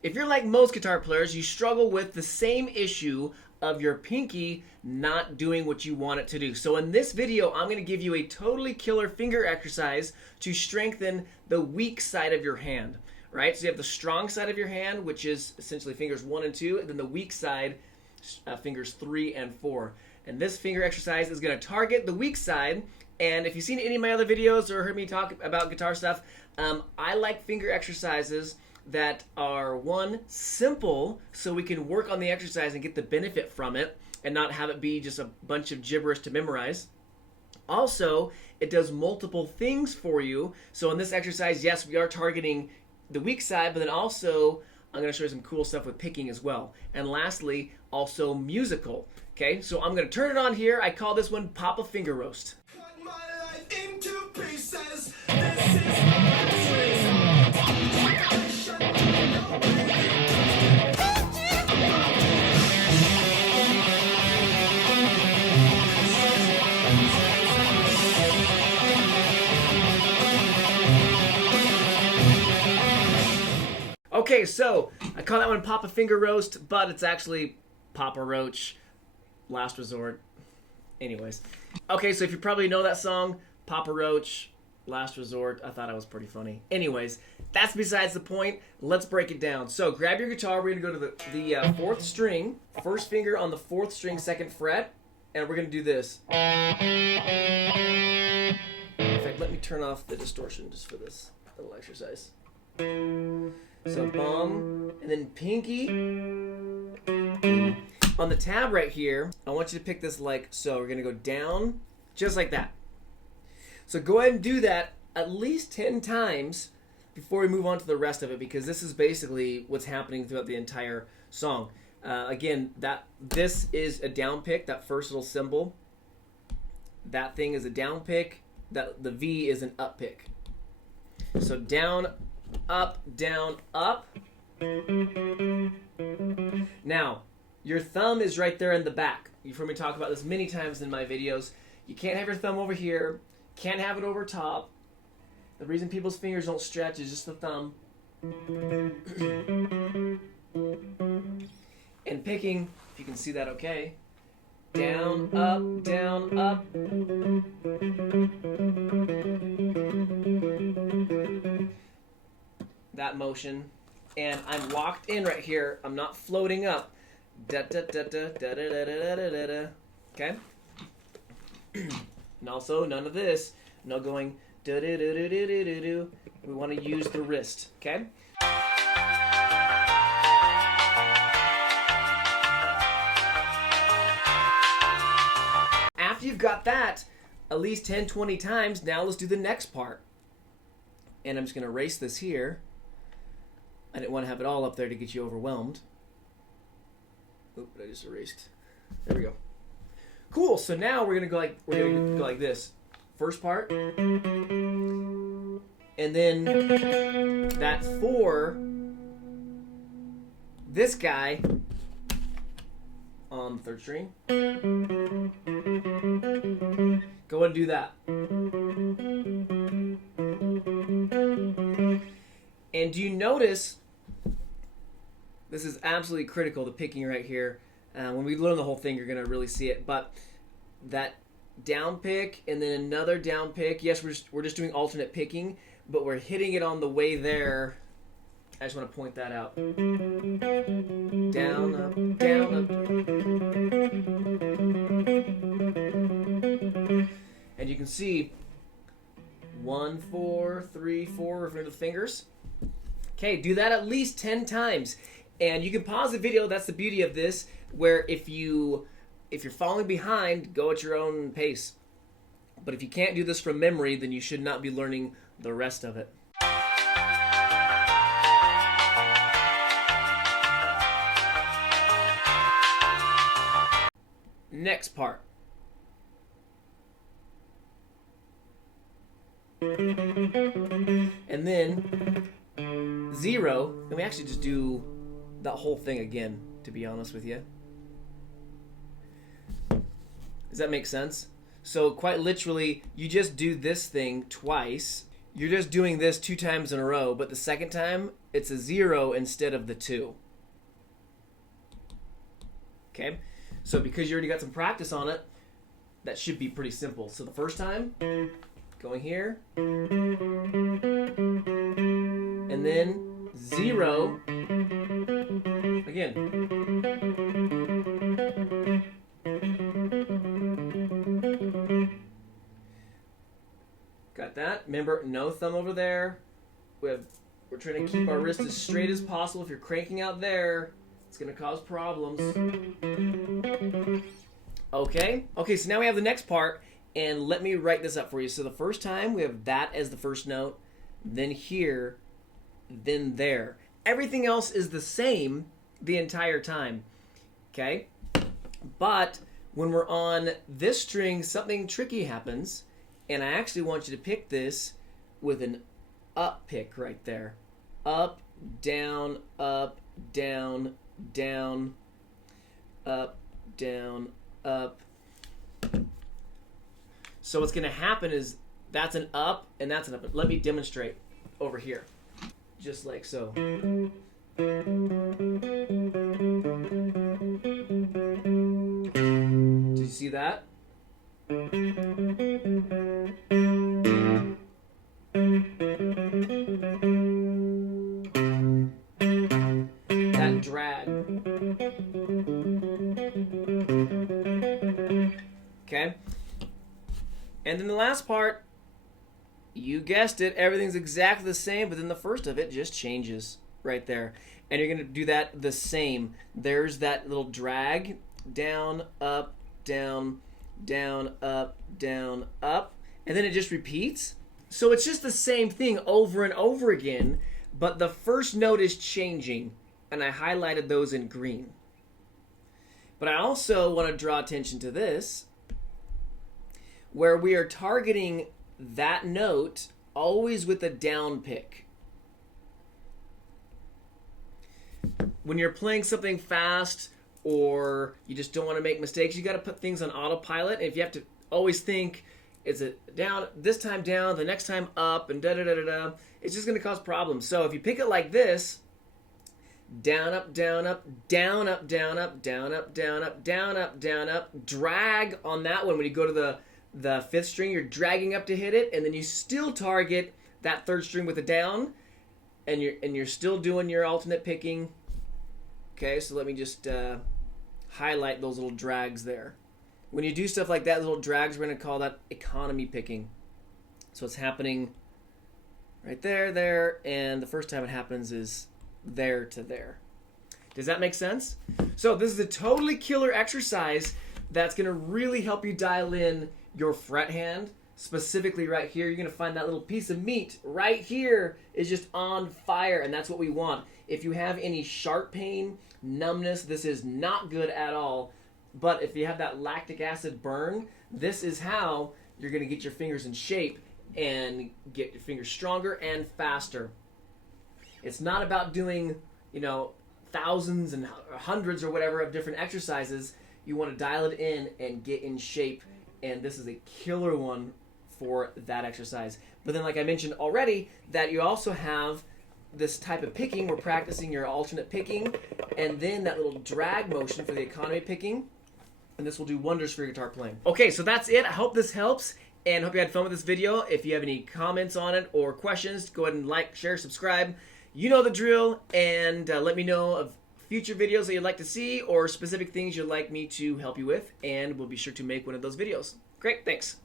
If you're like most guitar players, you struggle with the same issue of your pinky not doing what you want it to do. So in this video, I'm going to give you a totally killer finger exercise to strengthen the weak side of your hand, right? So you have the strong side of your hand, which is essentially fingers 1 and 2, and then the weak side, fingers 3 and 4. And this finger exercise is going to target the weak side. And if you've seen any of my other videos or heard me talk about guitar stuff, I like finger exercises that are, one, simple, so we can work on the exercise and get the benefit from it and not have it be just a bunch of gibberish to memorize. Also, it does multiple things for you. So in this exercise, yes, we are targeting the weak side, but then also I'm going to show you some cool stuff with picking as well. And lastly, also musical. Okay, so I'm going to turn it on here. I call this one Pop a Finger Roast. Cut my life into pieces. This is Okay, so I call that one Papa Finger Roast, but it's actually Papa Roach, Last Resort. Anyways. Okay, so if you probably know that song, Papa Roach, Last Resort, I thought it was pretty funny. Anyways, that's besides the point. Let's break it down. So grab your guitar. We're going to go to the 4th string, first finger on the 4th string, 2nd fret, and we're going to do this. In fact, let me turn off the distortion just for this little exercise. So bum, and then pinky. On the tab right here, I want you to pick this like so. We're going to go down just like that. So go ahead and do that at least 10 times before we move on to the rest of it, because this is basically what's happening throughout the entire song. Again, this is a down pick, that first little symbol. That thing is a down pick. The V is an up pick. So down, up, down, up. Now, your thumb is right there in the back. You've heard me talk about this many times in my videos. You can't have your thumb over here. Can't have it over top. The reason people's fingers don't stretch is just the thumb. And picking, if you can see that okay. Down, up, down, up. That motion. And I'm locked in right here. I'm not floating up. Da da da da da da da da da da da. Okay? And also, none of this. No going da da da da da da da da. We want to use the wrist. Okay? After you've got that at least 10, 20 times, now let's do the next part. And I'm just going to erase this here. I didn't want to have it all up there to get you overwhelmed. Oop, I just erased. There we go. Cool. So now we're gonna go like this. First part, and then that 4. This guy on the 3rd string. Go and do that. And do you notice? This is absolutely critical, the picking right here. When we learn the whole thing, you're going to really see it. But that down pick and then another down pick. Yes, we're just doing alternate picking, but we're hitting it on the way there. I just want to point that out. Down, up, down, up. And you can see 1, 4, 3, 4 for the fingers. Okay, do that at least 10 times. And you can pause the video. That's the beauty of this, where if you're falling behind, go at your own pace. But if you can't do this from memory, then you should not be learning the rest of it. Next part. And then 0, and we actually just do that whole thing again, to be honest with you. Does that make sense? So quite literally, you just do this thing twice. you're just doing this 2 times in a row, but the second time it's a 0 instead of the 2. Okay, so because you already got some practice on it, that should be pretty simple. So the first time, going here, and then 0 again. Got that? Remember, no thumb over there. We're trying to keep our wrist as straight as possible. If you're cranking out there, it's going to cause problems. Okay, so now we have the next part, and let me write this up for you. So the first time, we have that as the first note, then here, then there. Everything else is the same the entire time, okay? But when we're on this string, something tricky happens, and I actually want you to pick this with an up pick right there. Up, down, up, down, down, up, down, up. So what's going to happen is that's an up and that's an up. Let me demonstrate over here. Just like so. Do you see that? That drag. Okay? And then the last part, you guessed it, everything's exactly the same, but then the first of it just changes right there. And you're going to do that the same. There's that little drag, down, up, down, down, up, down, up, and then it just repeats. So it's just the same thing over and over again, but the first note is changing, and I highlighted those in green. But I also want to draw attention to this, where we are targeting that note always with a down pick. When you're playing something fast or you just don't want to make mistakes, you got to put things on autopilot. And if you have to always think, it's a down, this time down, the next time up, and da-da-da-da-da, it's just going to cause problems. So if you pick it like this, down, up, down, up, down, up, down, up, down, up, down, up, down, up, down, up, drag on that one. When you go to the 5th string, you're dragging up to hit it, and then you still target that 3rd string with a down, and you're still doing your alternate picking. Okay, so let me just highlight those little drags there. When you do stuff like that, little drags, we're going to call that economy picking. So it's happening right there, and the first time it happens is there to there. Does that make sense? So this is a totally killer exercise that's going to really help you dial in your fret hand. Specifically right here, you're going to find that little piece of meat right here is just on fire, and that's what we want. If you have any sharp pain, numbness, this is not good at all. But if you have that lactic acid burn, this is how you're going to get your fingers in shape and get your fingers stronger and faster. It's not about doing, thousands and hundreds or whatever of different exercises. You want to dial it in and get in shape, and this is a killer one for that exercise. But then, like I mentioned already, that you also have this type of picking. We're practicing your alternate picking, and then that little drag motion for the economy picking, and this will do wonders for your guitar playing. Okay, so that's it. I hope this helps, and hope you had fun with this video. If you have any comments on it or questions, go ahead and like, share, subscribe. You know the drill, and let me know of future videos that you'd like to see or specific things you'd like me to help you with, and we'll be sure to make one of those videos. Great, thanks.